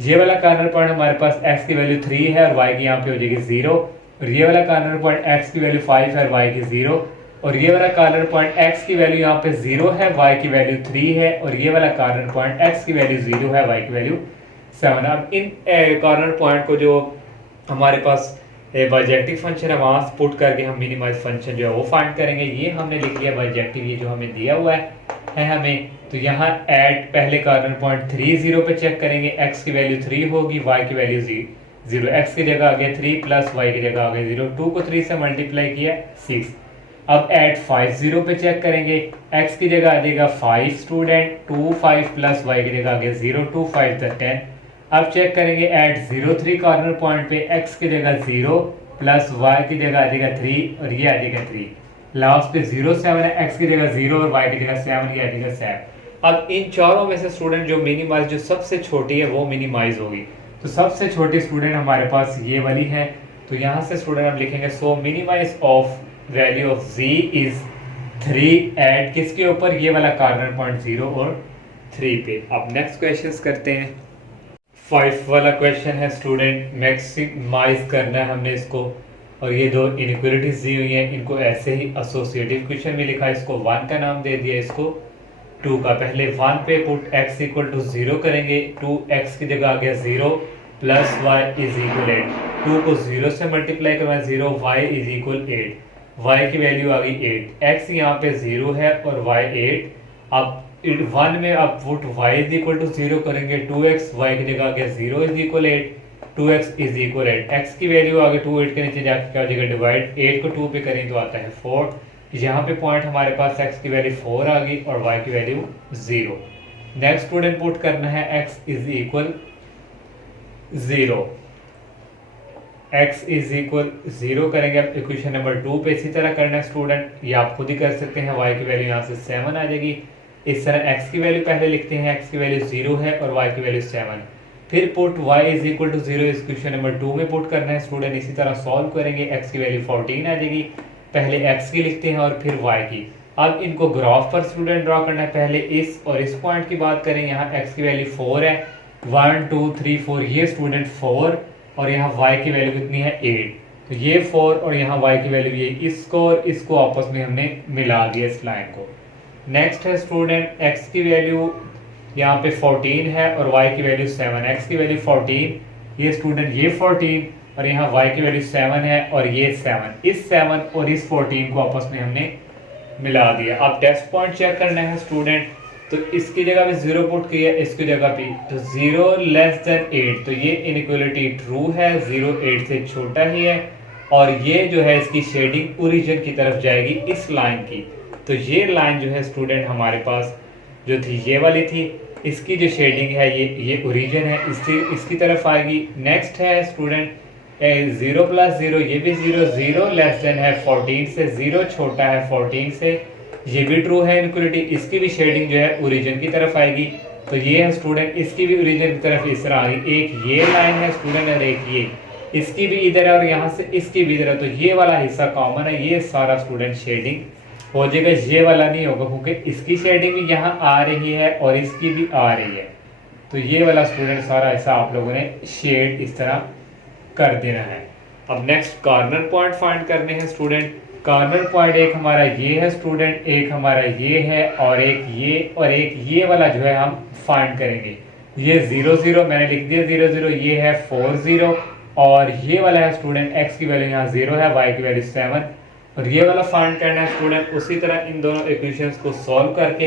ये वाला कॉर्नर पॉइंट हमारे पास x की वैल्यू 3 है और y की यहाँ पे हो जाएगी 0, और ये वाला कॉर्नर पॉइंट x की वैल्यू 5 है और y की 0, और ये वाला कॉर्नर पॉइंट x की वैल्यू यहाँ पे 0 है, y की वैल्यू 3 है, और ये वाला कॉर्नर पॉइंट x की वैल्यू 0 है, y की वैल्यू 7। अब इन कॉर्नर पॉइंट को जो हमारे पास बाइजेक्टिव फंक्शन है वहां से पुट करके हम मिनिमाइज फंक्शन जो है वो फाइंड करेंगे। ये हमने लिख लिया बाइजेक्टिव, ये जो हमें दिया हुआ है हमें, तो यहाँ ऐड पहले कॉर्नर पॉइंट 3 0 पे चेक करेंगे, x की वैल्यू 3 होगी, y की वैल्यू 0, x की जगह आ गया 3 प्लस y की जगह आ गया 0, 2 को 3 से मल्टीप्लाई किया 6। अब ऐड 5 0 पे चेक करेंगे, x की जगह आ जाएगा 5 स्टूडेंट, 2 5 प्लस y की जगह आ गया 0, 2 5 10। अब चेक करेंगे ऐड 0 3 कॉर्नर पॉइंट पे, x की जगह 0 प्लस y की जगह आ जाएगा 3 और ये आ जाएगा 3, लास्ट पे 0 7 है, x की जगह 0 और y की जगह 7, ये आ जाएगा 7। अब इन चारों में से स्टूडेंट जो मिनिमाइज जो सबसे छोटी है वो मिनिमाइज होगी, तो सबसे छोटी स्टूडेंट हमारे पास ये वाली है, तो यहाँ से स्टूडेंट हम लिखेंगे so minimise of value of z is 3 add किसके ऊपर, ये वाला कॉर्नर पॉइंट 0 और 3 पे। अब नेक्स्ट क्वेश्चंस करते हैं। 5 वाला क्वेश्चन है स्टूडेंट, मैक्सिमाइज करना है हमने इसको, और ये दो इनइक्वालिटीज दी हुई हैं, इनको ऐसे ही एसोसिएटिव क्वेश्चन में लिखा है, इसको 1 का नाम दे दिया, इसको 2 का। पहले 1 पे पुट x इक्वल टू 0 करेंगे, 2x की जगह आ गया 0 प्लस y इज इक्वल 8, 2 को 0 से मल्टीप्लाई करवाएं 0, y इज इक्वल 8, y की वैल्यू आ गई 8, x यहाँ पे 0 है और y 8। अब 1 में आप put y is equal to 0 करेंगे, 2x y की जगह आ गया 0 is equal 8, 2x is equal 8, x की वैल्यू आ गई 2, 8 के नीचे जाकर क्या हो जाएगा डिवाइड, 8 को 2 पे करें तो आता है 4, यहाँ पे पॉइंट हमारे पास x की वैल्यू 4 आ गई और y की वैल्यू 0। नेक्स्ट स्टूडेंट पुट करना है x is equal 0, x is equal 0 करेंगे। अब इक्वेशन नंबर 2 पे इसी तरह करना है स्टूडेंट, ये आप खुद ही कर सकते हैं, y की वैल्यू यहाँ से 7 आ जाएगी, इस तरह x की वैल्यू पहले लिखते हैं, x की वैल्यू 0 है और y की वैल्यू 7, फिर put y is equal to 0 इस क्वेश्चन नंबर 2 में पुट करना है स्टूडेंट, इसी तरह सॉल्व करेंगे, x की वैल्यू 14 आ जाएगी, पहले x की लिखते हैं और फिर y की, अब इनको ग्राफ पर स्टूडेंट ड्रॉ करना है। पहले इस और इस पॉइंट की बात करें, यहाँ x की वैल्यू 4 है, 1 2 3 4, ये स्टूडेंट 4 और यहाँ y की वैल्यू कितनी है 8, तो ये 4 और यहाँ y की वैल्यू ये, इसको और इसको आपस में हमने मिला दिया इस लाइन को। नेक्स्ट है स्टूडेंट x की वैल्यू यहाँ पे 14 है और y की वैल्यू 7, x की वैल्यू 14, ये स्टूडेंट ये 14 और यहाँ y की वैल्यू 7 है और ये 7, इस 7 और इस 14 को आपस में हमने मिला दिया। अब टेस्ट पॉइंट चेक करना है स्टूडेंट, तो इसकी जगह पे 0 पुट किया, इसकी जगह पे तो 0 लेस देन 8, तो ये इनइक्वालिटी ट्रू है, 0 8 से छोटा ही है और ये जो है इसकी शेडिंग ओरिजिन की तरफ जाएगी इस लाइन की। तो ये लाइन जो है स्टूडेंट हमारे पास जो थी ये वाली थी, इसकी जो शेडिंग है ये ओरिजिन है, इसकी तरफ आएगी। नेक्स्ट है स्टूडेंट 0 + 0, ये भी 0, 0 लेस देन है 14 से, 0 छोटा है 14 से, ये भी ट्रू है इनइक्वालिटी, इसकी भी शेडिंग जो है ओरिजिन की तरफ आएगी। तो ये है स्टूडेंट, इसकी भी ओरिजिन की तरफ इस तरह आ रही, एक ये लाइन है स्टूडेंट और एक ये, इसकी भी इधर है और यहाँ से इसकी भी इधर है, तो ये वाला हिस्सा कॉमन है, ये सारा स्टूडेंट शेडिंग हो जाएगा, ये वाला नहीं होगा क्योंकि इसकी शेडिंग भी यहाँ आ रही है और इसकी भी आ रही है। तो ये वाला स्टूडेंट सारा ऐसा आप लोगों ने शेड इस तरह कर देना है। अब नेक्स्ट कॉर्नर पॉइंट फाइंड करने हैं स्टूडेंट। कॉर्नर पॉइंट एक हमारा ये है स्टूडेंट, एक हमारा ये है और एक ये और एक ये वाला जो है हम फाइंड करेंगे। ये 0 0 मैंने लिख दिया 0 0, ये है 4 0 और ये वाला है स्टूडेंट x की वैल्यू यहाँ 0 है, y की वैल्यू 7 और ये वाला फाइंड करना है स्टूडेंट। उसी तरह इन दोनों इक्वेशंस को सॉल्व करके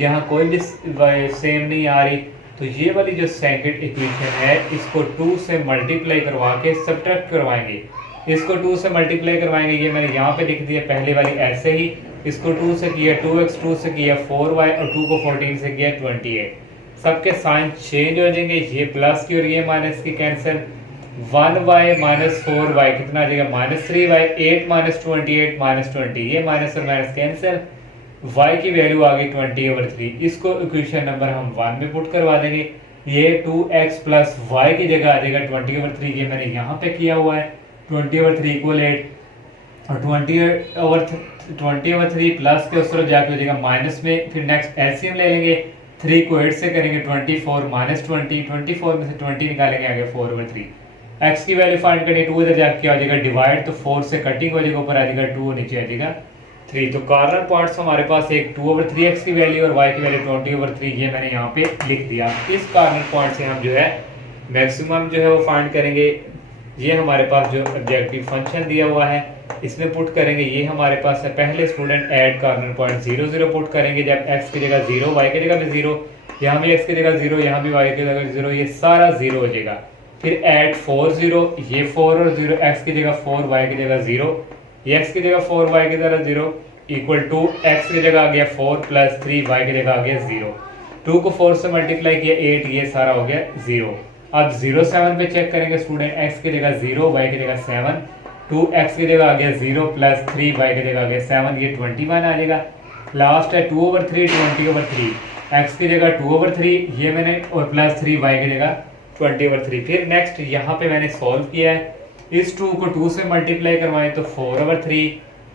यहाँ कोई भी सेम नहीं आ रही, तो ये वाली जो सेकंड इक्वेशन है इसको 2 से मल्टीप्लाई करवा के सब्ट्रैक्ट करवाएंगे, इसको 2 से मल्टीप्लाई करवाएंगे, ये मैंने यहाँ पे लिख दिया पहले वाली ऐसे ही, इसको 2 से किया 2x, 2 से किया 4y और 2 को 14 से किया 28, सबके साइन चेंज हो जाएंगे, ये प्लस की और ये माइनस की कैंसिल, 1y माइनस 4y कितना आ जाएगा -3y, 8 माइनस 28 माइनस 20, ये माइनस और माइनस कैंसिल, y की वैल्यू आ गई 20/3, इसको इक्वेशन नंबर हम 1 में पुट करवा देंगे, ये 2x प्लस y की जगह आ जाएगा 20/3, ये मैंने यहाँ पे किया हुआ है 20/3 इक्वल 8 और 20/3 प्लस के उस तरफ जाके हो जाएगा माइनस में, फिर नेक्स्ट एलसीएम ले लेंगे, 3 को 8 से करेंगे 24 माइनस 20, 24 में से 20 निकालेंगे आगे 4/3, x की वैल्यू फाइंड करनी 2 इधर जाके आ जाएगा डिवाइड, तो 4 से कटिंग हो जाएगा, ऊपर आ जाएगा 2 नीचे आ जाएगा 3। तो कॉर्नर पॉइंट्स हमारे पास एक 2/3 x की वैल्यू और y की वैल्यू 20/3, ये मैंने यहाँ पे लिख दिया। इस कॉर्नर पॉइंट से हम जो है मैक्सिमम जो है वो फाइंड करेंगे। ये हमारे पास जो ऑब्जेक्टिव फंक्शन दिया हुआ है इसमें पुट करेंगे, ये हमारे पास है। पहले student add corner point 0 0 put करेंगे, जब x की जगह 0, y की जगह भी 0, यहाँ भी x की जगह 0, यहाँ भी y की जगह 0, ये सारा 0 हो जाएगा। फिर ऐड 4 0, ये 4 और 0, x की जगह 4, y की जगह 0, ये x की जगह 4, y की जगह 0 इक्वल टू x की जगह आ गया 4 प्लस 3, y की जगह आ गया 0, 2 को 4 से मल्टीप्लाई किया 8, ये सारा हो गया 0। अब 0 7 पे चेक करेंगे स्टूडेंट, x की जगह 0, y की जगह 7, 2x की जगह आ गया 0 प्लस 3, y की जगह आ गया 7, ये 21 आ जाएगा। लास्ट है 2/3 20/3, x की जगह 2/3 ये मैंने और प्लस 3, y की जगह 20/3। फिर नेक्स्ट यहाँ पे मैंने सॉल्व किया है, इस 2 को 2 से मल्टीप्लाई करवाएं तो 4/3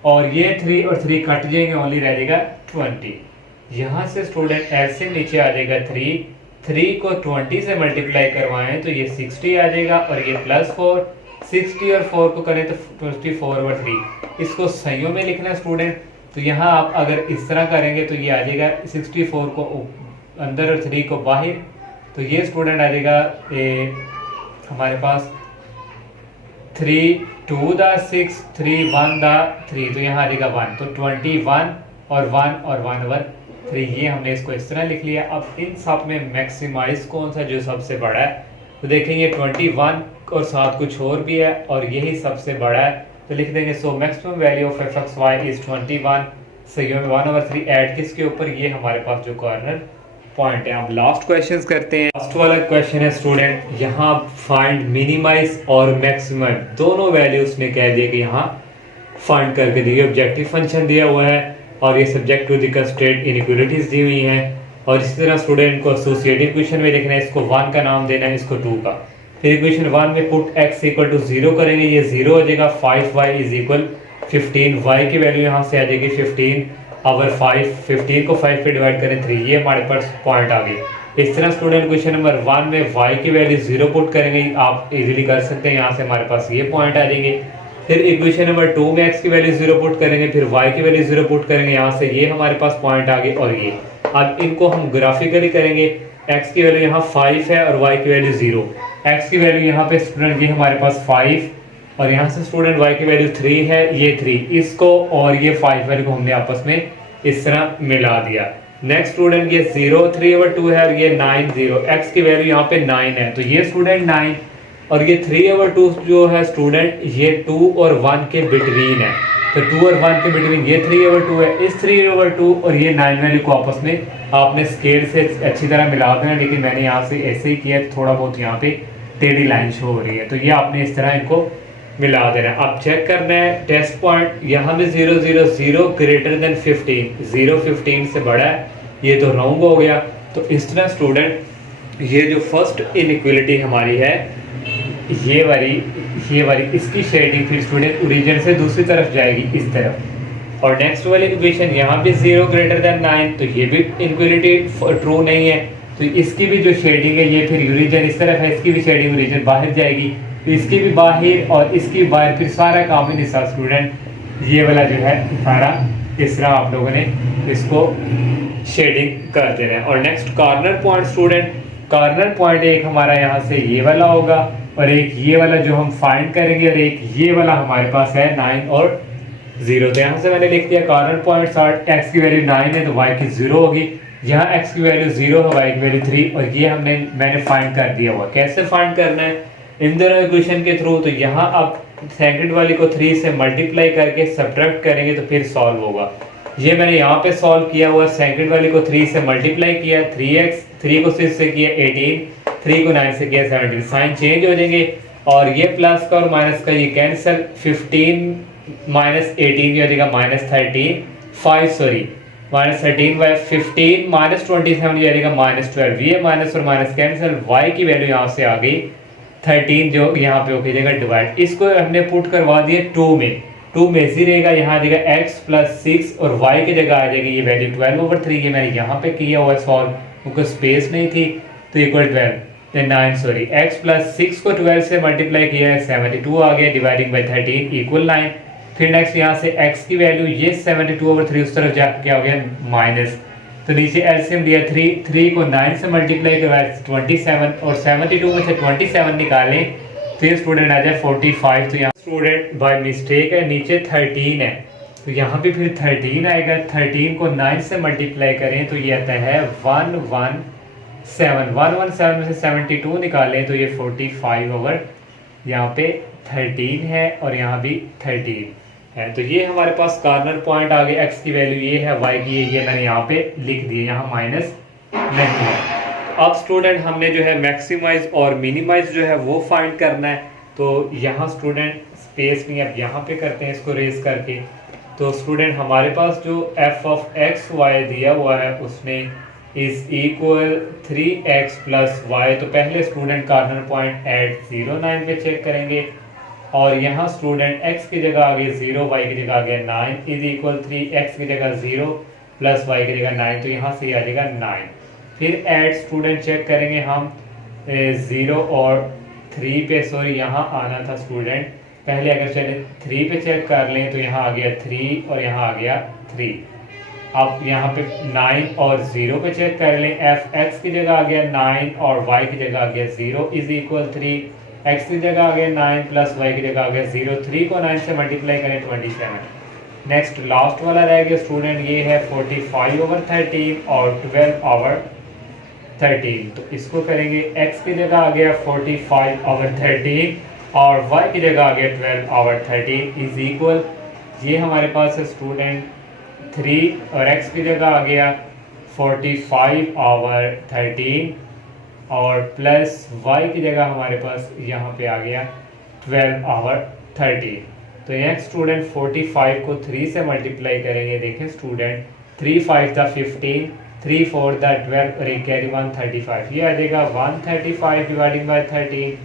और ये 3 और 3 कट जाएंगे, ओनली रह जाएगा 20। यहाँ से स्टूडेंट ऐसे नीचे आ जाएगा 3 को 20 से मल्टीप्लाई करवाएं तो ये 60 आ जाएगा और ये प्लस 4, 60 और 4 को करें तो 24/3। इसको संयोग में लिखना है स्टूडेंट, तो यहाँ आप अगर इस तरह करेंगे तो ये आ जाएगा 64 को अंदर और 3 को बाहर, तो ये स्टूडेंट आ जाएगा हमारे पास 3 2 दा 6, 3 1 दा 3, तो यहाँ आ जाएगा 1, तो 21 और 1 और 1/3, ये हमने इसको इस तरह लिख लिया। अब इन सब में मैक्सिमाइज कौन सा जो सबसे बड़ा है, तो देखेंगे 21 और साथ कुछ और भी है और यही सबसे बड़ा है, तो लिख देंगे so maximum value of f(x, y) is 21, सही में 1/3 ऐड किसके ऊपर, ये हमारे पास जो कॉर्नर पॉइंट है। अब लास्ट क्वेश्चन करते हैं। लास्ट वाला क्वेश्चन है स्टूडेंट, यहाँ फाइंड मिनिमाइज और मैक्सिमम दोनों वैल्यूज ने कह दिया कि यहाँ फाइंड करके दिए, ऑब्जेक्टिव फंक्शन दिया हुआ है और ये subject to the constraint inequalities दी हुई हैं, और इसी तरह स्टूडेंट को एसोसिएटिव इक्वेशन में लिखना है, इसको 1 का नाम देना है, इसको 2 का। फिर इक्वेशन 1 में पुट x इक्वल टू 0 करेंगे, ये 0 हो जाएगा, 5y इज इक्वल 15, y की वैल्यू यहाँ से आ जाएगी 15 अवर 15 को 5 पे डिवाइड करें 3, ये हमारे पास पॉइंट आ गई। इस तरह स्टूडेंट क्वेश्चन नंबर 1 में y की वैल्यू 0 पुट करेंगे, आप इजीली कर सकते हैं, यहाँ से हमारे पास ये पॉइंट आ जाएंगे। फिर इक्वेशन नंबर 2 में x की वैल्यू 0 पुट करेंगे, फिर y की वैल्यू 0 पुट करेंगे, यहाँ से ये हमारे पास पॉइंट आ गए। और ये अब इनको हम ग्राफिकली करेंगे, x की वैल्यू यहाँ 5 है और y की वैल्यू 0। x की वैल्यू यहाँ पे स्टूडेंट ये हमारे पास 5 और यहाँ से स्टूडेंट y की वैल्यू 3 है, ये 3, इसको और ये 5 वैल्यू को हमने आपस में इस तरह मिला दिया। नेक्स्ट स्टूडेंट ये 0 3/2 है और ये 9 0, x की वैल्यू यहाँ पे 9 है, तो ये स्टूडेंट 9 और ये 3/2 जो है स्टूडेंट ये 2 और 1 के बिटवीन है, तो 2 और 1 के बिटवीन ये 3/2 है। इस 3/2 और ये 9 वैल्यू को आपस में आपने स्केल से अच्छी तरह मिला देना, लेकिन मैंने यहाँ से ऐसे ही किया, थोड़ा बहुत यहाँ पे टेढ़ी लाइन शो हो रही है, तो ये आपने इस तरह इनको मिला देना। अब चेक करना है टेस्ट पॉइंट, यहाँ पे 0 0 0 ग्रेटर देन 15, 0 15 से बड़ा है, ये तो रॉन्ग हो गया। तो इस तरह स्टूडेंट ये जो फर्स्ट इनइक्वालिटी हमारी है ये वाली इसकी शेडिंग फिर स्टूडेंट ओरिजिन से दूसरी तरफ जाएगी इस तरफ। और नेक्स्ट वाली इक्वेशन यहाँ भी 0 ग्रेटर देन 9, तो ये भी इनइक्वालिटी ट्रू नहीं है, तो इसकी भी जो शेडिंग है ये फिर ओरिजिन इस तरफ है, इसकी भी शेडिंग ओरिजिन बाहर जाएगी, तो इसकी भी बाहर और इसकी बाहर, फिर सारा काम ही नहीं सा स्टूडेंट ये वाला जो है सारा इस तरह आप लोगों ने इसको शेडिंग कर देना है। और next corner point student, corner point एक हमारा यहाँ से ये वाला होगा और एक ये वाला जो हम फाइंड करेंगे, और एक ये वाला हमारे पास है 9 और 0। तो यहाँ से मैंने लिख दिया कॉर्नर पॉइंट x की वैल्यू 9 है तो y की 0 होगी, यहाँ x की वैल्यू 0 है, y की वैल्यू 3, और ये मैंने फाइंड कर दिया हुआ। कैसे फाइंड करना है इन दोनों इक्वेशन के थ्रू, तो यहाँ अब सेकंड वाली को 3 से मल्टीप्लाई करके सब्ट्रैक्ट करेंगे तो फिर सॉल्व होगा। ये मैंने यहाँ पे सॉल्व किया हुआ, सेकंड वाली को 3 से मल्टीप्लाई किया, 3x, 3 को 6 से किया 18, 3 को 9 से किया 17, साइन चेंज हो जाएंगे और ये प्लस का और माइनस का ये कैंसिल, 15 माइनस 18 हो जाएगा -13, 15 माइनस 27 हो जाएगा -12, ये माइनस और माइनस कैंसिल, y की वैल्यू यहाँ से आ गई 13 जो यहाँ पे हो जाएगा डिवाइड, इसको हमने पुट करवा दिया 2 में इसी रहेगा, यहाँ आ जाएगा x + 6 और y की जगह आ जाएगी ये वैल्यू 12/3, ये मैंने यहाँ पे किया हुआ सॉल्व क्योंकि स्पेस नहीं थी, तो इक्वल 9 x + 6 को 12 से मल्टीप्लाई किया है 72 आ गया, डिवाइडिंग बाई 13 इक्वल 9। फिर नेक्स्ट यहाँ से x की वैल्यू ये 72/3 उस तरफ जाकर क्या हो गया माइनस, तो नीचे एलसीएम दिया 3 को 9 से मल्टीप्लाई करवाया 27 और 72 में से 27 निकालें तो ये स्टूडेंट आ जाए 45। तो यहाँ स्टूडेंट बाय मिस्टेक है नीचे 13 है, तो यहाँ पे फिर 13 आएगा, 13 को 9 से मल्टीप्लाई करें तो ये आता है 117 में से 72 निकालें तो ये 45 ओवर यहाँ पे 13 है और यहाँ भी 13 है। तो ये हमारे पास कॉर्नर पॉइंट आ गया, x की वैल्यू ये है, y की ये मैंने यहाँ पे लिख दिए, यहाँ माइनस नहीं है। अब स्टूडेंट हमने जो है मैक्सिमाइज और मिनिमाइज जो है वो फाइंड करना है, तो यहाँ स्टूडेंट स्पेस नहीं, अब यहाँ पे करते हैं इसको रेस करके। तो स्टूडेंट हमारे पास जो f(x,y) दिया हुआ है उसमें इज इक्वल 3x + y, तो पहले स्टूडेंट कॉर्नर पॉइंट एट 0 9 पे चेक करेंगे और यहाँ स्टूडेंट x की जगह आ गई 0, y की जगह आ गया 9 इज इक्वल 3x की जगह 0 + y की जगह 9, तो यहाँ से आ जाएगा 9। फिर ऐड स्टूडेंट चेक करेंगे हम 0 और 3 पे, सॉरी यहाँ आना था स्टूडेंट, पहले अगर चले 3 पे चेक कर लें तो यहाँ आ गया 3 और यहाँ आ गया 3। अब यहाँ पे 9 और 0 पे चेक कर लें, f(x) की जगह आ गया 9 और y की जगह आ गया 0 इज इक्वल 3, x की जगह आ गया 9 + y की जगह आ गया 0, 3 को 9 से मल्टीप्लाई करें 27। नेक्स्ट लास्ट वाला रह गया स्टूडेंट ये है 45/13 और 12/13, तो इसको करेंगे, x की जगह आ गया 45/13 और y की जगह आ गया 12/13 इज इक्वल, ये हमारे पास है स्टूडेंट 3 और x की जगह आ गया 45/13 और प्लस y की जगह हमारे पास यहाँ पे आ गया 12/13। तो यहाँ स्टूडेंट 45 को 3 से मल्टीप्लाई करेंगे, देखें स्टूडेंट 3 5 दा 15, 3 4 दा 12 और एक कैरी 135, ये आ जाएगा 135 डिवाइडिंग बाई 13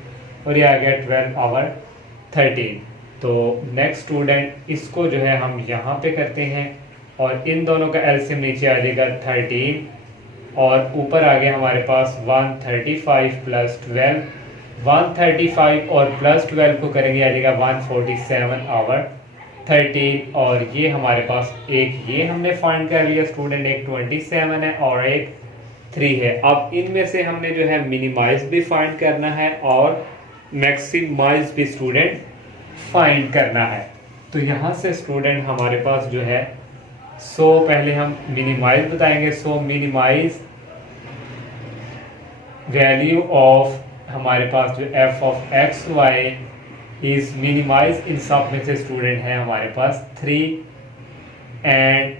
और ये आ गया 12/13। तो नेक्स्ट स्टूडेंट इसको जो है हम यहाँ पे करते हैं और इन दोनों का एलसीएम नीचे आ जाएगा 13 और ऊपर आ गया हमारे पास 135 प्लस 12, 135 और प्लस 12 को करेंगे आ जाएगा 147 आवर 13 और ये हमारे पास एक ये हमने फाइंड कर लिया स्टूडेंट, एक 27 है और एक 3 है। अब इनमें से हमने जो है मिनिमाइज भी फाइंड करना है और मैक्सिमाइज भी स्टूडेंट फाइंड करना है। तो यहाँ से स्टूडेंट हमारे पास जो है पहले हम मिनिमाइज बताएंगे। मिनिमाइज वैल्यू ऑफ हमारे पास जो f of X Y is minimise, इन सब में से स्टूडेंट है हमारे पास 3 and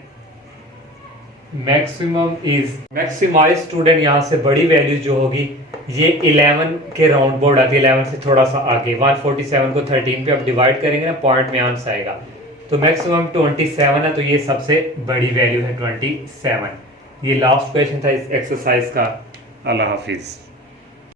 maximum is maximise student यहाँ से बड़ी वैल्यू जो होगी ये 11 के राउंड बोर्ड आती है, 11 से थोड़ा सा आगे 147 को 13 पे आप डिवाइड करेंगे ना पॉइंट में आंसर आएगा। तो मैक्सिमम 27 है, तो ये सबसे बड़ी वैल्यू है 27। ये लास्ट क्वेश्चन था इस एक्सरसाइज का। अल्लाह हाफिज़।